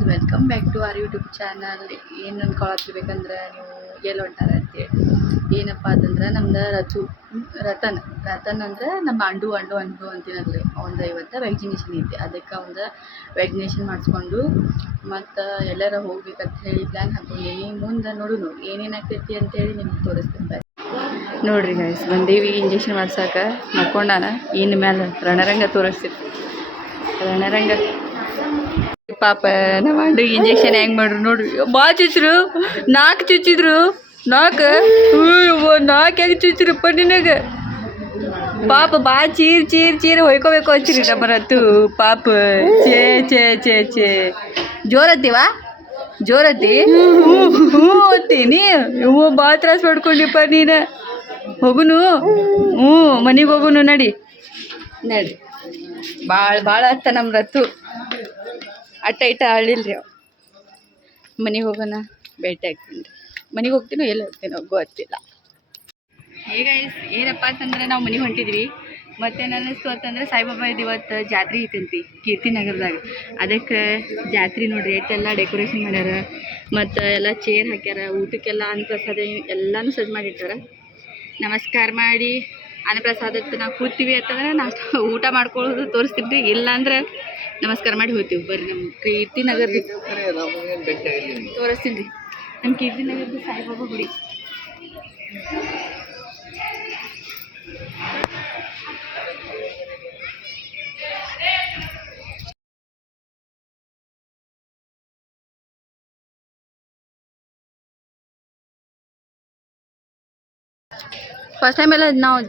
Guys, welcome back to our YouTube channel. ಏನು ಅನ್ಕೊಳತ್ತಿರ್ಬೇಕಂದ್ರೆ ನೀವು ಎಲ್ಲಿ ಹೊಂಟಾರ ಅಂತೇಳಿ. ಏನಪ್ಪ ಅಂತಂದ್ರೆ ನಮ್ದು ರತನ್ ಅಂದ್ರೆ ನಮ್ಮ ಅಂಡು ಅಂತೀನಲ್ರಿ. ಅವ್ನು ಇವತ್ತು ವ್ಯಾಕ್ಸಿನೇಷನ್ ಐತಿ. ಅದಕ್ಕೆ ಅವ್ನು ವ್ಯಾಕ್ಸಿನೇಷನ್ ಮಾಡಿಸ್ಕೊಂಡು ಮತ್ತು ಎಲ್ಲಾರ ಹೋಗ್ಬೇಕಂತ ಹೇಳಿ ಪ್ಲ್ಯಾನ್ ಹಾಕ್ಕೊಂಡೀನಿ. ಮುಂದೆ ನೋಡು ಏನೇನು ಆಗ್ತೈತಿ ಅಂತೇಳಿ ನಿಮ್ಗೆ ತೋರಿಸ್ತೀನಿ ಬರ್ರಿ. ನೋಡ್ರಿ ಗೈಸ್, ಬಂದೀವಿ ಇಂಜೆಕ್ಷನ್ ಮಾಡ್ಸಕ್ಕೆ. ಮಕ್ಕೊಂಡಾನ ಇನ್ನು ಮೇಲೆ ರಣರಂಗ ತೋರಿಸ್ತೀನಿ. ರಣರಂಗ ಪಾಪ ನಮ್ಮ ಅಂಡಿಗೆ ಇಂಜೆಕ್ಷನ್ ಹೆಂಗೆ ಮಾಡ್ರು ನೋಡ್ರಿ. ಭಾಳ ಚುಚ್ಚಿರು, 4 ಚುಚ್ಚಿದ್ರು. 4 ಹೆಂಗೆ ಚುಚ್ಚಿರಪ್ಪ ನಿನಗೆ. ಪಾಪ ಭಾಳ ಚೀರ್ ಹೊಯ್ಕೋಬೇಕು ಹಚ್ಚಿರಿ ನಮ್ಮ ರತ್ತು. ಪಾಪ ಚೇ ಜೋರತ್ತೀವಾ? ಜೋರತ್ತಿ ಹ್ಞೂ ಓದ್ತೀನಿ. ಭಾಳ ತ್ರಾಸ ಮಾಡ್ಕೊಂಡಿಪ್ಪ ನೀನು. ಹೋಗುನು, ಮನೆಗೆ ಹೋಗುನು. ನಡಿ ಭಾಳ ಹತ್ತ ನಮ್ಮ ರತ್ತು. ಅಟ್ಟ ಅಳ್ಳಿಲ್ರಿ ಅವು. ಮನೆಗೆ ಹೋಗೋಣ, ಭೇಟಿ ಆಗ್ತೀನಿ ರೀ. ಮನೆಗೆ ಹೋಗ್ತೀನೋ ಎಲ್ಲಿ ಹೋಗ್ತೀನೋ ಗೊತ್ತಿಲ್ಲ. ಈಗ ಏನಪ್ಪ ಅಂತಂದ್ರೆ ನಾವು ಮನೆಗೆ ಹೊಂಟಿದ್ವಿ. ಮತ್ತೇನು ಅನ್ನಿಸ್ತು ಅಂತಂದ್ರೆ ಸಾಯಿಬಾಬಾ ಇವತ್ತು ಜಾತ್ರೆ ಐತಂತ್ರಿ ಕೀರ್ತಿನಗರದಾಗ. ಅದಕ್ಕೆ ಜಾತ್ರೆ ನೋಡ್ರಿ ಎಷ್ಟೆಲ್ಲ ಡೆಕೋರೇಷನ್ ಮಾಡ್ಯಾರ. ಮತ್ತು ಎಲ್ಲ ಚೇರ್ ಹಾಕ್ಯಾರ. ಊಟಕ್ಕೆಲ್ಲ ಅನ್ನಪ್ರಸಾದ ಎಲ್ಲನೂ ಸಜ್ಜು ಮಾಡಿರ್ತಾರೆ. ನಮಸ್ಕಾರ ಮಾಡಿ ಅನ್ನಪ್ರಸಾದಕ್ಕೆ ನಾವು ಕೂತೀವಿ ಅಂತಂದ್ರೆ ನಾವು ಊಟ ಮಾಡ್ಕೊಳ್ಳೋದು ತೋರಿಸ್ತೀವಿ ರೀ. ಇಲ್ಲಾಂದ್ರೆ ನಮಸ್ಕಾರ ಮಾಡಿ ಹೋಗ್ತೀವಿ. ಬರ್ರಿ ನಮ್ಮ ಕೀರ್ತಿನಗರದ ತೋರಿಸ್ತೀನಿ ರೀ. ನಮ್ಮ ಕೀರ್ತಿನಗರದ ಸಾಯಿಬಾಬಾ ಗುಡಿ. ಫಸ್ಟ್ ಟೈಮ್ ಎಲ್ಲ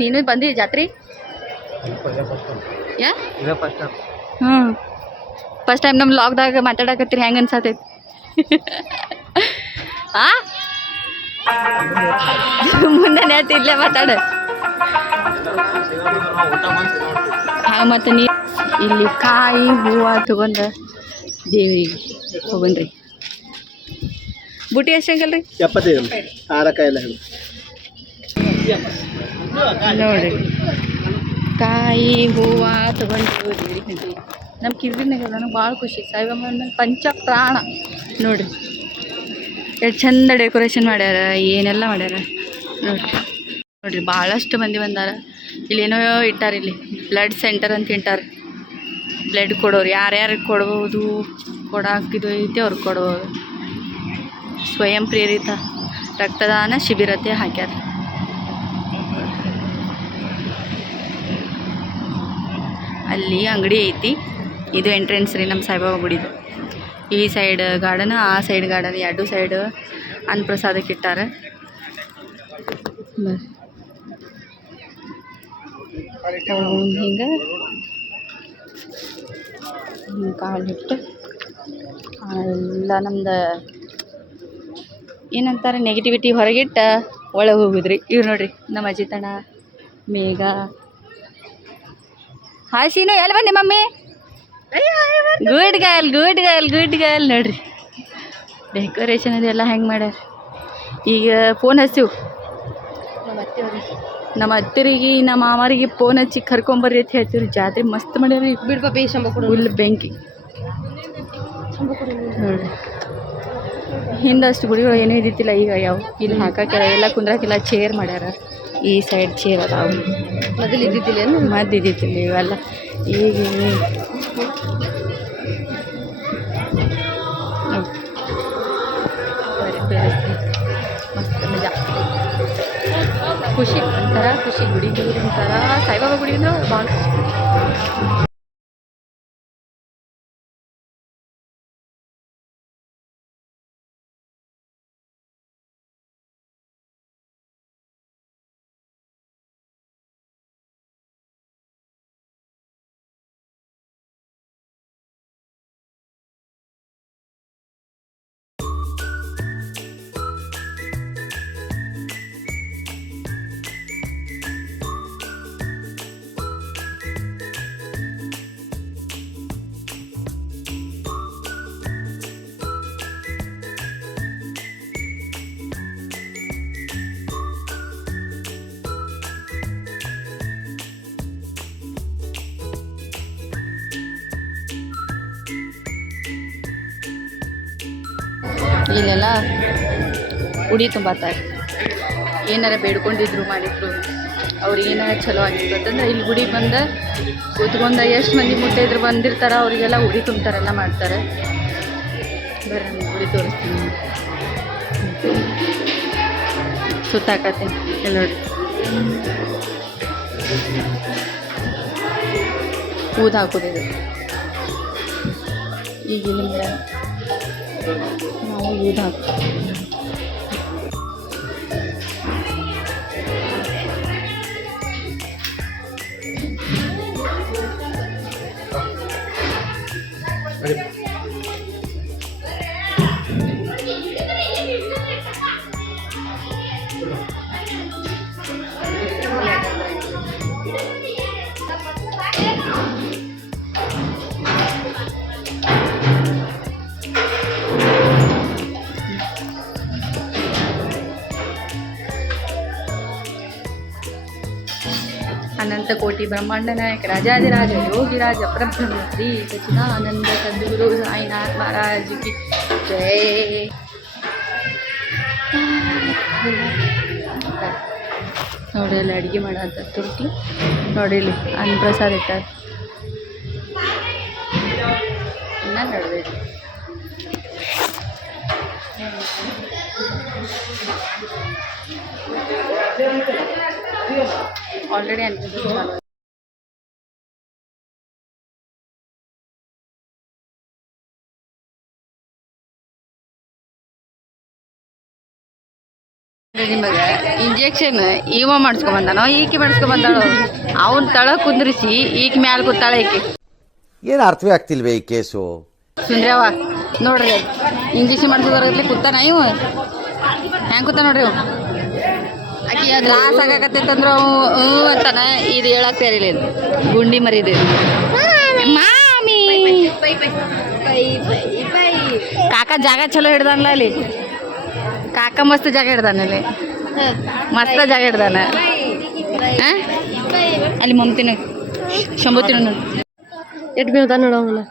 ನೀನು ಬಂದಿ ಜಾತ್ರೆ? ಫಸ್ಟ್ ಟೈಮ್ ನಮ್ಮ ಲಾಗ್ದಾಗ ಮಾತಾಡಕತ್ತೀರಿ. ಹೆಂಗೆ ಅನ್ಸತೈತಿ? ಮುಂದೆ ನೇತಿ ಇಲ್ಲೇ ಮಾತಾಡ. ಮತ್ತು ನೀರು ಇಲ್ಲಿ ಕಾಯಿ ಹೂವು ತಗೊಂಡು ದೇವರಿಗೆ ಹೋಗನ್ರಿ. ಬುಟ್ಟಿ ಎಷ್ಟು ಹಂಗಲ್ರಿ? 75 ನೋಡ್ರಿ, ಕಾಯಿ ಹೂವು ತಗೊಂಡು ದೇವ್ರಿಗೆ ಹೊಂಟೀವಿ. ನಮ್ಮ ಕಿರ್ಬಿನಾಗ ನನಗೆ ಭಾಳ ಖುಷಿ. ಸಾಯಿಬಾಬನ ಪಂಚ ಪ್ರಾಣ ನೋಡ್ರಿ. ಎಷ್ಟು ಚಂದ ಡೆಕೋರೇಷನ್ ಮಾಡ್ಯಾರ, ಏನೆಲ್ಲ ಮಾಡ್ಯಾರ ನೋಡ್ರಿ. ಭಾಳಷ್ಟು ಮಂದಿ ಬಂದಾರ. ಇಲ್ಲೇನೋ ಇಟ್ಟಾರ. ಇಲ್ಲಿ ಬ್ಲಡ್ ಸೆಂಟರ್ ಅಂತ ಇಟ್ಟಾರೆ. ಬ್ಲಡ್ ಕೊಡೋರು ಯಾರ್ಯಾರಿಗೆ ಕೊಡ್ಬೋದು, ಕೊಡಾಕಿದು ಐತಿ ಅವ್ರಿಗೆ ಕೊಡ್ಬೋದು. ಸ್ವಯಂ ಪ್ರೇರಿತ ರಕ್ತದಾನ ಶಿಬಿರತೆ ಹಾಕ್ಯಾರ. ಅಲ್ಲಿ ಅಂಗಡಿ ಐತಿ. ಇದು ಎಂಟ್ರೆನ್ಸ್ ರೀ ನಮ್ಮ ಸಾಯಿಬಾಬಾ ಗುಡಿದು. ಈ ಸೈಡ್ ಗಾರ್ಡನ್, ಆ ಸೈಡ್ ಗಾರ್ಡನ್, 2 ಸೈಡ್ ಅನ್ನಪ್ರಸಾದಕ್ಕೆ ಇಟ್ಟಾರ. ಹಿಂಗೆ ಕಾಲಿಟ್ಟು ಎಲ್ಲ ನಮ್ದು ಏನಂತಾರೆ ನೆಗೆಟಿವಿಟಿ ಹೊರಗಿಟ್ಟ ಒಳಗೆ ಹೋಗುದ್ರಿ. ಇವ್ರು ನೋಡ್ರಿ ನಮ್ಮ ಅಜಿತಣ್ಣ, ಮೇಘ. ಹಾಸಿನೂ ಎಲ್ಲಿ ಬಂದಿ ಮಮ್ಮಿ? ಗುಡ್ ಗರ್ಲ್ ನೋಡ್ರಿ. ಡೆಕೋರೇಷನ್ ಅದೆಲ್ಲ ಹೆಂಗೆ ಮಾಡ್ಯಾರ. ಈಗ ಫೋನ್ ಹಚ್ಚಿವು ನಮ್ಮ ಅತ್ತಿರಿಗೆ, ನಮ್ಮ ಮಾಮರಿಗೆ ಫೋನ್ ಹಚ್ಚಿ ಕರ್ಕೊಂಬರ್ರಿ ಅಂತ ಹೇಳ್ತೀವಿ. ಜಾತ್ರೆ ಮಸ್ತ್ ಮಾಡ್ಯಾರ. ಬಿಡ್ಬಿ ಫುಲ್ ಬೆಂಕಿ ನೋಡ್ರಿ. ಹಿಂದಷ್ಟು ಗುಡಿಗಳು ಏನೂ ಇದ್ದಿತ್ತಿಲ್ಲ. ಈಗ ಯಾವ ಇಲ್ಲಿ ಹಾಕಕ್ಕೆಲ್ಲ ಎಲ್ಲ ಕುಂದ್ರಾಕಿಲ್ಲ. ಚೇರ್ ಮಾಡ್ಯಾರ. ಈ ಸೈಡ್ ಚೇರ್ ಅದಾವ. ಮೊದಲು ಇದ್ದಿತ್ತಿಲ್ಲ ಇವೆಲ್ಲ. ಈಗ ಮಸ್ತ್ ಮಜಾ, ಖುಷಿ ಒಂಥರ ಖುಷಿ. ಗುಡಿ ಒಂಥರ ಸಾಯಿಬಾಬಾ ಗುಡಿ ಅಂದ್ರೆ ಭಾಳ ಖುಷಿ. ಇಲ್ಲೆಲ್ಲ ಉಡಿ ತುಂಬತ್ತಾರೆ. ಏನಾರ ಬೇಡ್ಕೊಂಡಿದ್ರು ಮಾಡಿದ್ರು ಅವ್ರಿಗೆ ಏನಾರ ಚಲೋ ಆಗಿತ್ತು ಅಂತಂದ್ರೆ ಇಲ್ಲಿ ಗುಡಿಗೆ ಬಂದು ಕೂತ್ಕೊಂಡು ಎಷ್ಟು ಮಂದಿ ಮುತ್ತೈದ್ರು ಬಂದಿರ್ತಾರ ಅವರಿಗೆಲ್ಲ ಉಡಿ ತುಂಬ್ತಾರೆಲ್ಲ ಮಾಡ್ತಾರೆ. ಬರ್ರಿ ನಾನು ಗುಡಿ ತೋರಿಸ್ತೀನಿ. ಸುತ್ತಾಕತ್ತೆ ಎಲ್ಲ ನೋಡಿ. ಊದು ಹಾಕೋದಿದೆ. ಈಗ ಇಲ್ಲಿಂದ ನಾವು ಊದು ಹಾಕ್ತೀವಿ. ಅನಂತ ಕೋಟಿ ಬ್ರಹ್ಮಾಂಡ ನಾಯಕ ರಾಜಾದಿರಾಜ ಯೋಗಿರಾಜ ಪರಬ್ರಹ್ಮ ಶ್ರೀ ಸಚ್ಚಿದಾನಂದ ಸದ್ಗುರು ಸಾಯಿನಾಥ್ ಮಹಾರಾಜ್ ಕಿ ಜೈ. ನೋಡಿ ಅಲ್ಲಿ ಅಡುಗೆ ಮಾಡೋಂಥ ತುರ್ಕಿ ನೋಡಿ ಇಲ್ಲಿ ಅನ್ನಪ್ರಸಾದ ಇಟ್ಟಾರೆ. ಇನ್ನು ನಡಬೇಕು ಆಲ್ರೆಡಿ ಅನ್ಕೊಂಡು ನಿಮಗೆ ಇಂಜೆಕ್ಷನ್ ಇವ ಮಾಡಿಸ್ಕೊಂಬಂದಾನೋ ಈಕೆ ಮಾಡಿಸ್ಕೊಂಬಂದಾಳೋ ಅವ್ನ ತಳ ಕುಂದ್ರಿಸಿ ಈಕೆ ಮ್ಯಾಲೆ ಕೂತಾಳ. ಈಕೆ ಏನು ಅರ್ಥವೇ ಆಗ್ತಿಲ್ವೇ ಈ ಕೇಸು? ಸುಂದ್ರವ ನೋಡ್ರಿ ಇಂಜೆಕ್ಷನ್ ಮಾಡಿಸೋದ್ರಲ್ಲಿ ಕೂತಾನ ಇವ ಹೆಂಗೆ ಕೂತ ನೋಡ್ರಿ ಇವ. ಆಕೆ ತ್ರಾಸ ಆಗಾಕತ್ತೈತಂದ್ರೆ ಅವು ಅಂತಾನ. ಇದು ಹೇಳಕ್ ತಯಾರಿಲ್ಲ ಇದು ಗುಂಡಿ ಮರಿದು ಮಾಮಿ ಕಾಕ ಜಾಗ ಚಲೋ ಹಿಡ್ದಾನಲ್ಲ ಅಲ್ಲಿ. ಕಾಕ ಮಸ್ತ್ ಜಾಗ ಹಿಡ್ದಾನ ಅಲ್ಲಿ, ಮಸ್ತ್ ಜಾಗ ಹಿಡ್ದಾನ. ಅಲ್ಲಿ ಮಮ್ತಿನ ಶಂಭುತಿನ ಎಟ್ ಬೀಳ್ತಾನ ನೋಡೋಂಗಿಲ್ಲ.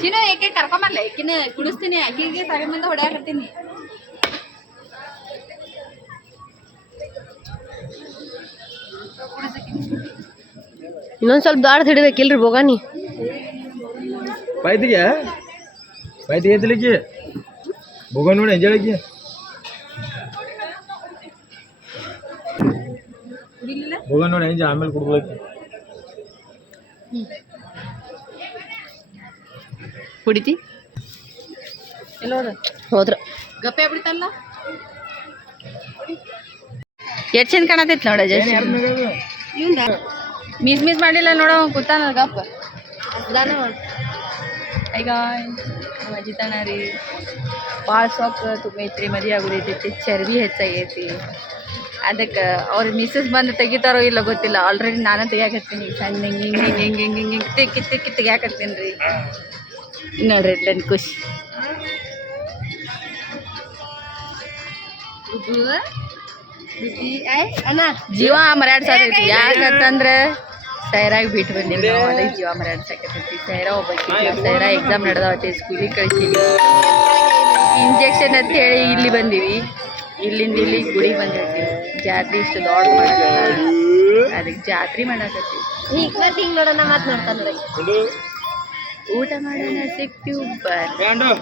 ಚಿನ್ನ ಏಕೆ ಕರ್ಕೊಂಬರ್ಲ ಏಕಿನ ಕುಡಿಸ್ತೀನಿ. ಆಕಿಗೆ ಸಾವಿರ ಮಂದಿ ಹೊಡ್ಯಾಕತ್ತೀನಿ. ಇನ್ನೊಂದು ಸ್ವಲ್ಪ ದಾಡ್ ಹಿಡಿಬೇಕಿಲ್ರಿ ಬೋಗಾನಿ. ಪಾಯ್ತಿಗೆ ಐತಿಲಿಕ್ಕೆ ಬೋಗ ನೋಡಿ ಎಂಜಾಳಿಗೆ ಬೋಗ ನೋಡಿ ಎಂಜ ಆಮೇಲೆ ಕುಡ್ಬೇಕು. ಕುಡಿತಿ ಎಲ್ಲ ಹೋದ್ರ ಗಪ್ಪೆ ಆಗ್ಬಿಡ್ತಲ್ಲ. ಎಷ್ಟು ಚಂದ ಕಾಣತೈತಿ ನೋಡ. ಮಿಸ್ ಮಾಡಿಲ್ಲ ನೋಡ ಕೂತಾನ ಗಪ್ಪ. ಈಗ ಅಜಿತಾನ ರೀ ಭಾಳ ಸೊಕ್ಕ ತುಂಬೈತ್ರಿ. ಮದುವೆ ಆಗೋದೈತಿ, ಚರ್ಬಿ ಹೆಚ್ಚಾಗೈತಿ. ಅದಕ್ಕೆ ಅವ್ರ ಮಿಸ್ಸಸ್ ಬಂದು ತೆಗಿತಾರೋ ಇಲ್ಲ ಗೊತ್ತಿಲ್ಲ. ಆಲ್ರೆಡಿ ನಾನು ತೆಗಿಯಾಕತ್ತೀನಿ. ಸಣ್ಣ ಹಿಂಗೆ ಹಿಂಗೆ ಹಿಂಗೆ ಹಿಂಗೆ ಹಿಂಗೆ ಹಿಂಗೆ ಕಿತ್ತು ತೆಗಿಯಾಕತ್ತೀನಿ ರೀ. ನೋಡ್ರಿ ನನ್ನ ಖುಷಿ. ಜೀವ ಮರ್ಯಾಡ್ಸತೈತಿ. ಯಾಕಂತಂದ್ರೆ ಸೈರಾಗಿ ಬಿಟ್ಟು ಬಂದಿಲ್ಲ ನಾವು. ಅದಕ್ಕೆ ಜೀವ ಮರ್ಯಾಡ್ಸಕತ್ತೈತಿ. ಸೈರಾ ಹೋಗ್ಬೇಕಿಲ್ಲ. ಸೈರಾ ಎಕ್ಸಾಮ್ ನಡೆದಾವತಿ, ಸ್ಕೂಲಿಗೆ ಕಳಿಸೀವಿ. ಇಂಜೆಕ್ಷನ್ ಅಂತ ಹೇಳಿ ಇಲ್ಲಿ ಬಂದೀವಿ. ಇಲ್ಲಿಂದ ಇಲ್ಲಿ ಗುಡಿಗೆ ಬಂದಿರ್ತೀವಿ. ಜಾತ್ರೆ ಇಷ್ಟು ದೊಡ್ಡ ಮಾಡಕತ್ತೀವಿ. ಅದಕ್ಕೆ ಜಾತ್ರೆ ಮಾಡಕತ್ತೀವಿ. ಹಿಂಗೆ ನೋಡೋಣ ಮಾತನಾಡ್ತಾನ ನೋಡಿ. ಊಟ ಮಾಡೋಣ ಸಿಗ್ತೀವಿ ಬರ್ರಿ.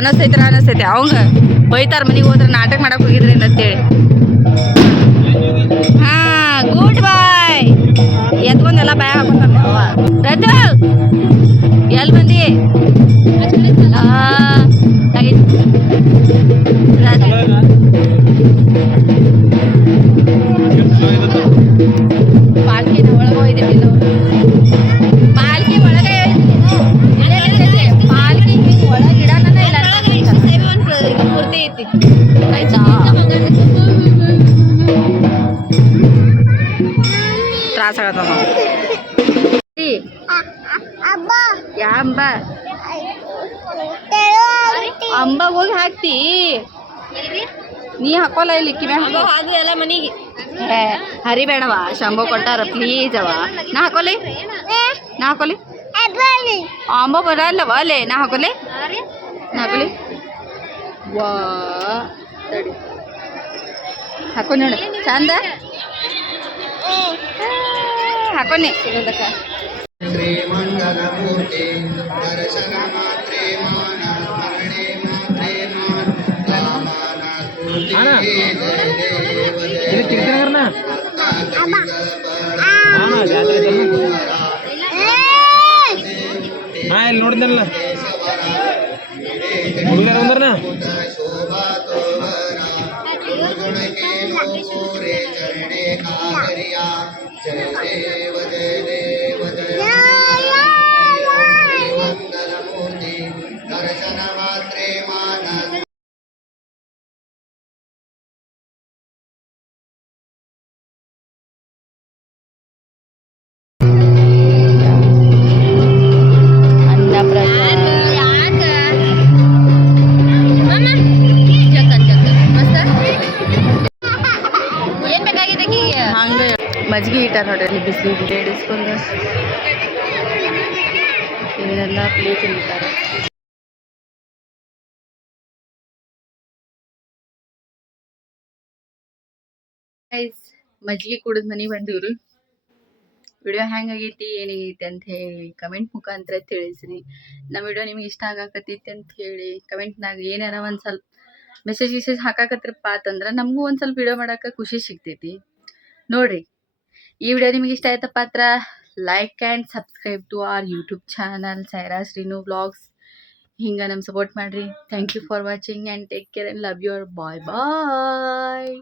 ಅನಸ್ತೈತಿ ಅವಂಗ ಬೈತಾರ ಮನೆಗೆ ಹೋದ್ರೆ ನಾಟಕ ಮಾಡಕ್ ಹೋಗಿದ್ರಿ ಅಂತೇಳಿ. ಹಾ ಗುಡ್ ಬಾಯ್ ಎತ್ಕೊಂಡೆಲ್ಲ ಬಾಯ ಹಾಕೊಂತಾವ. ರಜು ಎಲ್ಲಿ ಬಂದಿ? ಪಾಲ್ಕಿನ ಒಳಗೆ ಹೋಯ್ದಿವಿ ನಾವು. ಪಾಲ್ಕಿ ಒಳಗೆ ಪಾಲ್ಕಿ ಒಳಗೆ ಇಡೋಣ ಇಲ್ಲ ಪೂರ್ತಿ ಐತಿ ಆಯ್ತಾ. ತ್ರಾಸ ಆಗತ್ತ ಯಾಂಬ ಅಂಬ ಹೋಗಿ ಹಾಕ್ತಿ ನೀ ಹಾಕೋಲ್ಲ ಇಲ್ಲಿ ಕಿವ್ಯಾ ಎಲ್ಲ ಮನಿಗೆ ಹರಿಬೇಡವಾ ಶಂಭೋ ಕೊಟ್ಟಾರ ಪ್ಲೀಸ್ ಅವ. ನಾ ಹಾಕೋಲಿ ಅಂಬ ಬರಲ್ಲವ ಅಲ್ಲೇ ನಾ ಹಾಕೋಲಿ ವಾ ತಡಿ ಹಾಕೋ ನೋಡು ಚಂದ ಹಾಕೋನಿ ಇಲ್ಲಿ ಕಿರ್ಕಿನಗರ್ನ ಜಾತ್ರೆ ಹಾ ಇಲ್ಲಿ ನೋಡಿದ್ನಲ್ಲ ಹುಡುಗರ ಅಂದ್ರನ ಮಜ್ಜಿಗೆ ಇಟ್ಟಾರ ನೋಡ್ರಿ ಅಲ್ಲಿ ಬಿಸಿಲಿಗೆ ಬೇಡಿಸ್ಕೊಂಡು ಏನೆಲ್ಲ ಪ್ಲೇಟ್ ಇರ್ತಾರೆ. ಮಜ್ಜಿಗೆ ಕುಡಿದ್ ಮನೆಗೆ ಬಂದಿವ್ರಿ. ವಿಡಿಯೋ ಹೆಂಗಾಗೈತಿ ಏನಾಗೈತಿ ಅಂತ ಹೇಳಿ ಕಮೆಂಟ್ ಮುಖಾಂತರ ತಿಳಿಸ್ರಿ. ನಮ್ಮ ವಿಡಿಯೋ ನಿಮ್ಗೆ ಇಷ್ಟ ಆಗಾಕತ್ತೈತಿ ಅಂತ ಹೇಳಿ ಕಮೆಂಟ್ನಾಗ ಏನಾರ ಒಂದು ಸ್ವಲ್ಪ ಮೆಸೇಜ್ ಹಾಕಾಕತ್ರಪ್ಪ ಅಂತಂದ್ರೆ ನಮಗೂ ಒಂದು ಸ್ವಲ್ಪ ವಿಡಿಯೋ ಮಾಡೋಕೆ ಖುಷಿ ಸಿಗ್ತೈತಿ. ನೋಡ್ರಿ ಈ ವಿಡಿಯೋ ನಿಮಗೆ ಇಷ್ಟ ಆಯ್ತಪ್ಪ ಹತ್ರ like and subscribe to our YouTube channel Saira Srinu vlogs. ಹಿಂಗೆ ನಮ್ಮ ಸಪೋರ್ಟ್ ಮಾಡಿರಿ. Thank you for watching and take care and love your bye.